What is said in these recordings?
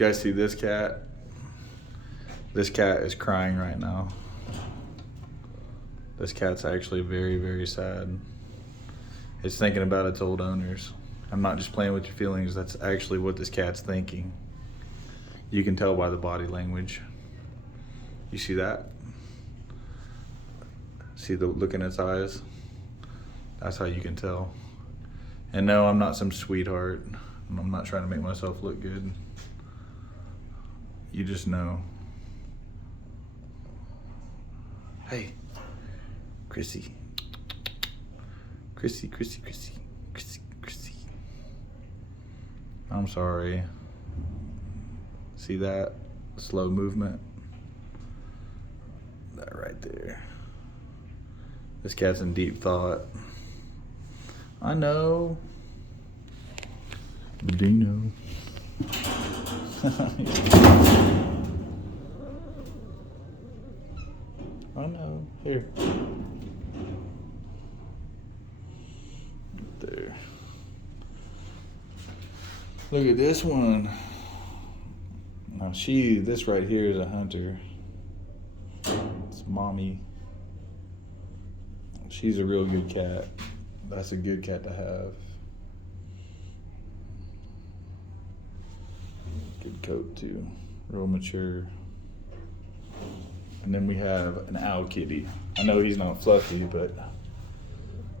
You guys see this cat? This cat is crying right now. This cat's actually very, very sad. It's thinking about its old owners. I'm not just playing with your feelings, that's actually what this cat's thinking. You can tell by the body language. You see that? See the look in its eyes? That's how you can tell. And no, I'm not some sweetheart. I'm not trying to make myself look good. You just know. Hey, Chrissy. Chrissy. I'm sorry. See that? Slow movement? That right there. This cat's in deep thought. I know. Bedino. I know. Here. There. Look at this one. Now this right here is a hunter. It's mommy. She's a real good cat. That's a good cat to have. Good coat too. Real mature. And then we have an owl kitty. I know he's not fluffy, but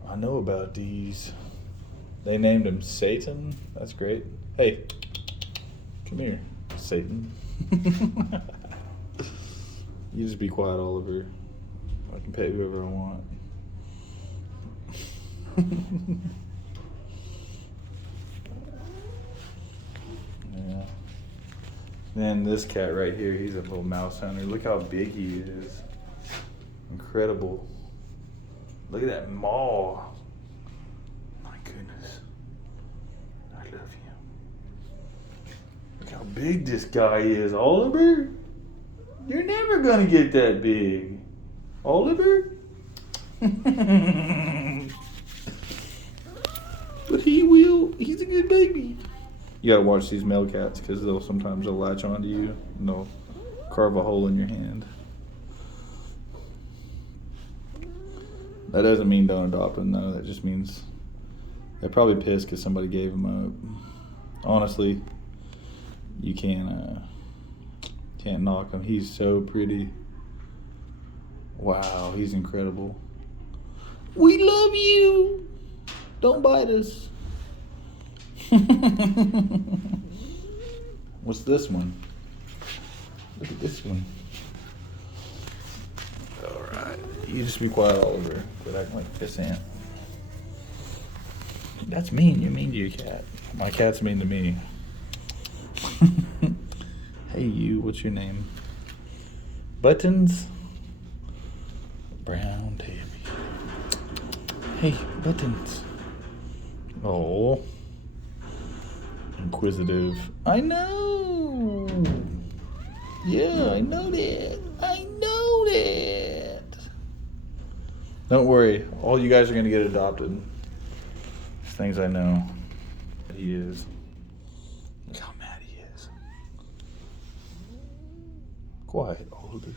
I know about these. They named him Satan. That's great. Hey, come here, Satan. You just be quiet, Oliver. I can pet whoever I want. Yeah. Then this cat right here, he's a little mouse hunter. Look how big he is. Incredible. Look at that maw. My goodness. I love you. Look how big this guy is, Oliver. You're never gonna get that big. Oliver? But he will. He's a good baby. You gotta watch these male cats because sometimes they'll latch onto you and they'll carve a hole in your hand. That doesn't mean don't adopt them though. That just means they're probably pissed because somebody gave them up. Honestly, you can't knock him. He's so pretty. Wow, he's incredible. We love you. Don't bite us. What's this one? Look at this one. Alright. You just be quiet, Oliver. Quit acting like a piss ant. That's mean. You're mean to your cat. My cat's mean to me. Hey you, what's your name? Buttons? Brown tabby. Hey, Buttons. Oh. Inquisitive. I know. Yeah, I know that. I know that. Don't worry. All you guys are going to get adopted. There's things I know. He is. Look how mad he is. Quiet, Oliver.